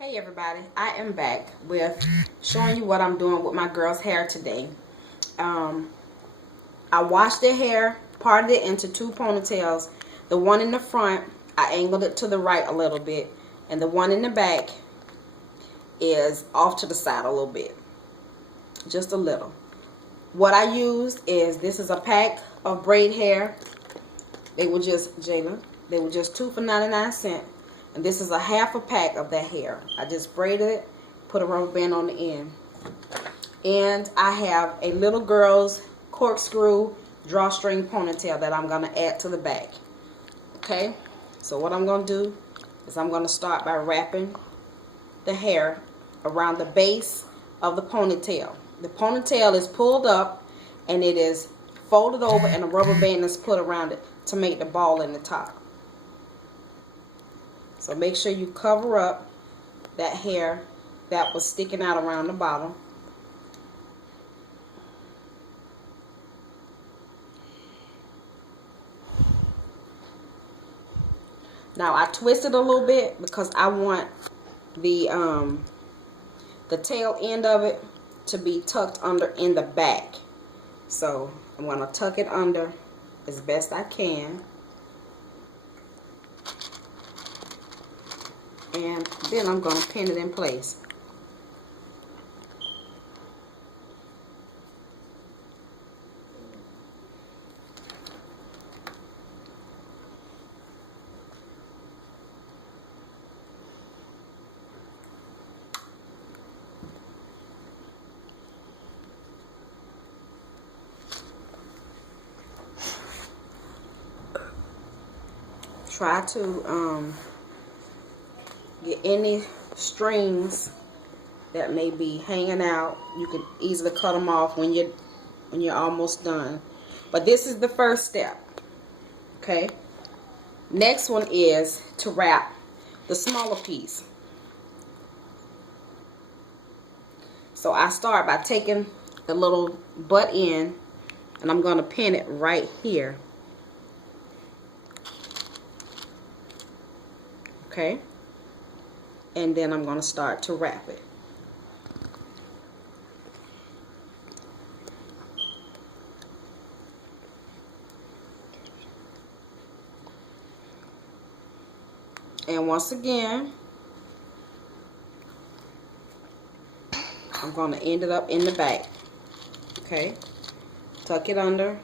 Hey everybody, I am back with showing you what I'm doing with my girl's hair today. I washed their hair, parted it into two ponytails. The one in the front, I angled it to the right a little bit, and the one in the back is off to the side a little bit, just a little. What I used is, this is a pack of braid hair. They were just, Jayla, they were just 2 for 99¢. And this is a half a pack of that hair. I just braided it, put a rubber band on the end. And I have a little girl's corkscrew drawstring ponytail that I'm going to add to the back. Okay? So what I'm going to do is I'm going to start by wrapping the hair around the base of the ponytail. The ponytail is pulled up and it is folded over and a rubber band is put around it to make the ball in the top. So make sure you cover up that hair that was sticking out around the bottom. Now I twisted a little bit because I want the tail end of it to be tucked under in the back. So I'm going to tuck it under as best I can. And then I'm going to pin it in place. Try to get any strings that may be hanging out. You can easily cut them off when you're almost done. But this is the first step. Okay. Next one is to wrap the smaller piece. So I start by taking the little butt end and I'm going to pin it right here. Okay. And then I'm going to start to wrap it. And once again, I'm going to end it up in the back. Okay. Tuck it under.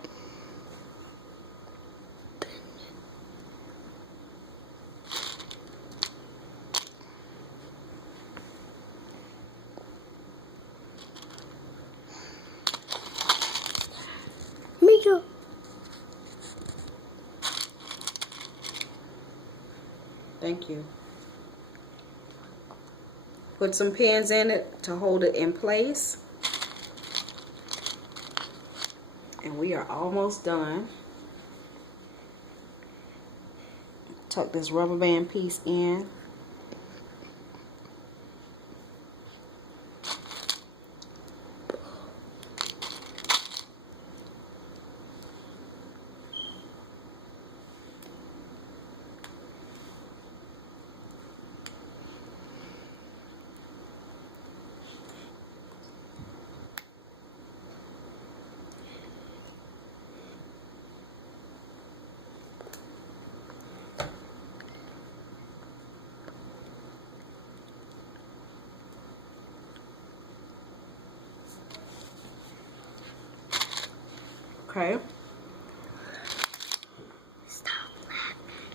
Thank you. Put some pins in it to hold it in place. And we are almost done. Tuck this rubber band piece in. Okay. Stop laughing.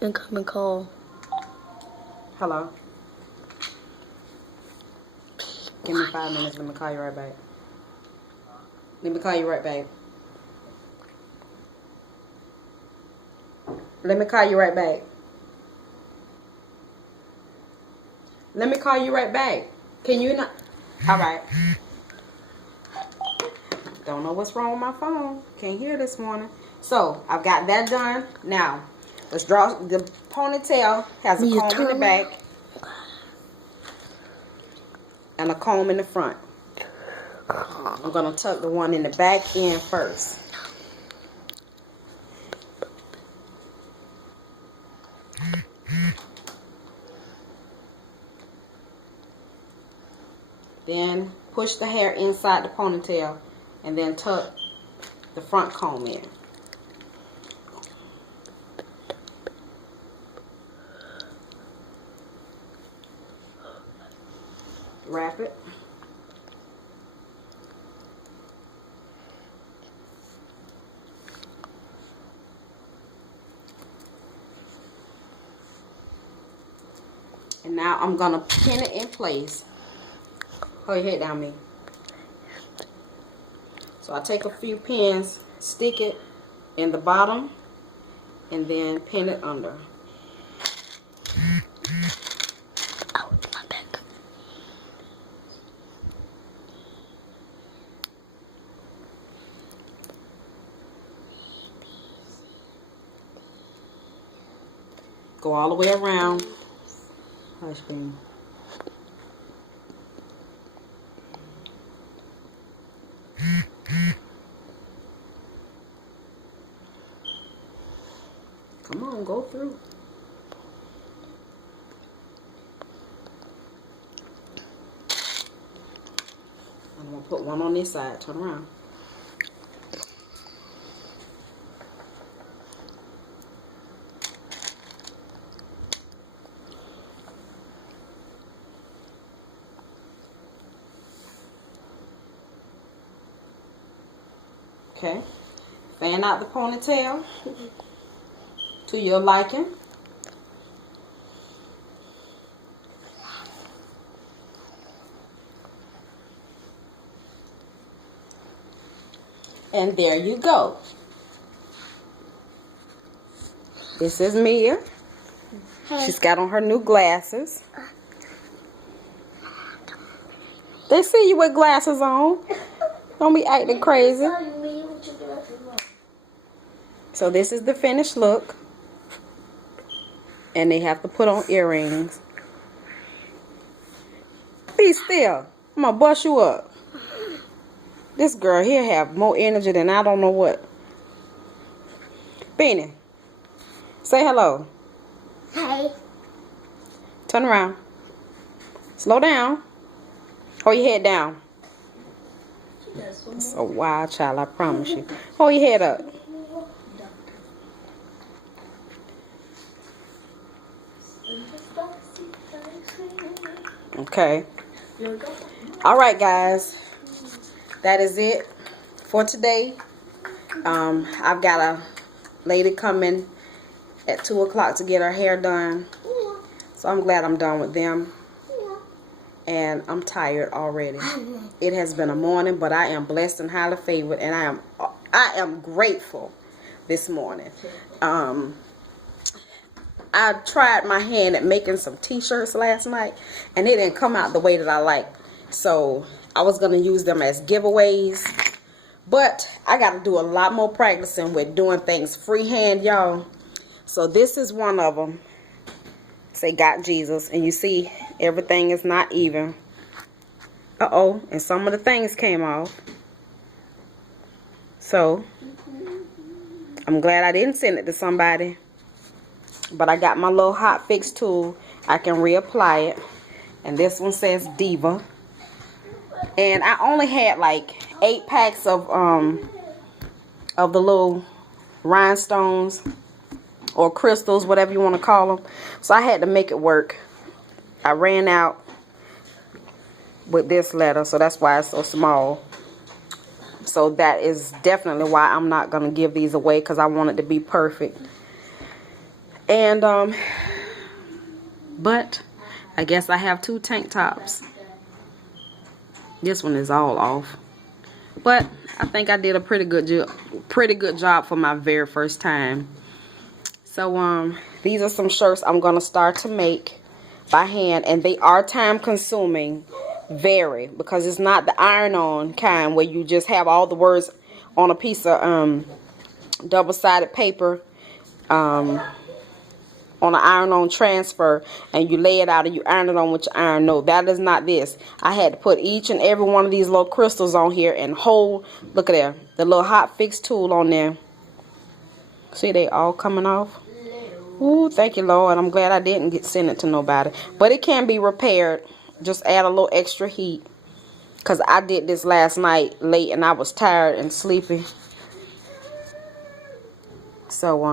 Incoming call. Hello. Give me 5 minutes. Let me call you right back. Let me call you right back. Let me call you right back. Let me call you right back. Can you not? All right. Don't know what's wrong with my phone. Can't hear this morning. So I've got that done. Now let's draw. The ponytail has a comb in the back and a comb in the front. I'm gonna tuck the one in the back in first. Then push the hair inside the ponytail and then tuck the front comb in. Wrap it. And now I'm going to pin it in place. Hold your head down, me. So I take a few pins, stick it in the bottom, and then pin it under. Oh, my back. Go all the way around. Hush, baby. Come on, go through. I'm going to put one on this side. Turn around. Okay. Fan out the ponytail to your liking. And there you go. This is Mia. She's got on her new glasses. They see you with glasses on. Don't be acting crazy. So this is the finished look. And they have to put on earrings. Be still. I'm going to bust you up. This girl here have more energy than I don't know what. Beanie, say hello. Hey. Turn around. Slow down. Hold your head down. It's a wild child, I promise you. Hold your head up. Okay. Alright, guys. That is it for today. I've got a lady coming at 2 o'clock to get her hair done. So I'm glad I'm done with them. And I'm tired already. It has been a morning, but I am blessed and highly favored, and I am grateful this morning. I tried my hand at making some t-shirts last night, and it didn't come out the way that I like. So I was going to use them as giveaways, but I got to do a lot more practicing with doing things freehand, y'all. So this is one of them. Say got Jesus, and you see everything is not even. Uh-oh, and some of the things came off. So I'm glad I didn't send it to somebody. But I got my little hot fix tool. I can reapply it. And this one says Diva. And I only had like 8 packs of the little rhinestones or crystals, whatever you want to call them. So I had to make it work. I ran out with this letter, so that's why it's so small. So that is definitely why I'm not going to give these away, because I want it to be perfect. And but I guess I have 2 tank tops. This one is all off, but I think I did a pretty good job for my very first time. So these are some shirts I'm gonna start to make by hand, and they are time consuming, very, because it's not the iron-on kind where you just have all the words on a piece of double-sided paper on an iron-on transfer, and you lay it out and you iron it on with your iron. No, that is not this. I had to put each and every one of these little crystals on here and hold, look at there, the little hot fix tool on there. See, they all coming off. Ooh, thank you, Lord. I'm glad I didn't send it to nobody. But it can be repaired. Just add a little extra heat. Because I did this last night late and I was tired and sleepy. So,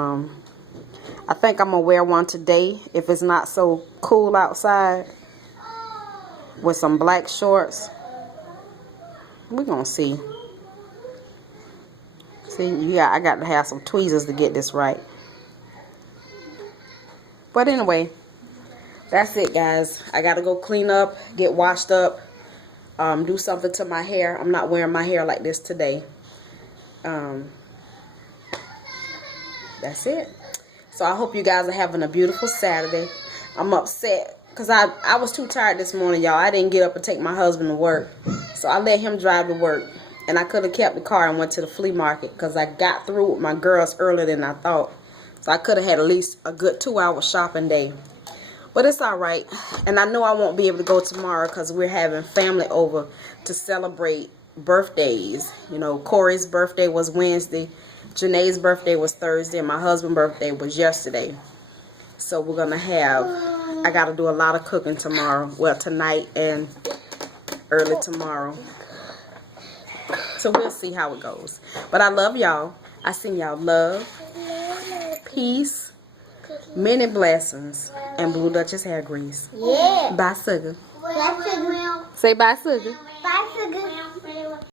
I think I'm going to wear one today if it's not so cool outside. With some black shorts. We're going to see. See, yeah, I got to have some tweezers to get this right. But anyway, that's it, guys. I got to go clean up, get washed up, do something to my hair. I'm not wearing my hair like this today. That's it. So I hope you guys are having a beautiful Saturday. I'm upset because I was too tired this morning, y'all. I didn't get up and take my husband to work. So I let him drive to work. And I could have kept the car and went to the flea market because I got through with my girls earlier than I thought. So I could have had at least a good 2-hour shopping day. But it's all right. And I know I won't be able to go tomorrow because we're having family over to celebrate birthdays. You know, Corey's birthday was Wednesday. Janae's birthday was Thursday. And my husband's birthday was yesterday. So we're going to have, I got to do a lot of cooking tomorrow. Well, tonight and early tomorrow. So we'll see how it goes. But I love y'all. I send y'all love, peace, many blessings, and Blue Duchess hair grease. Yeah. Bye, sugar. Bye, sugar. Say bye, sugar.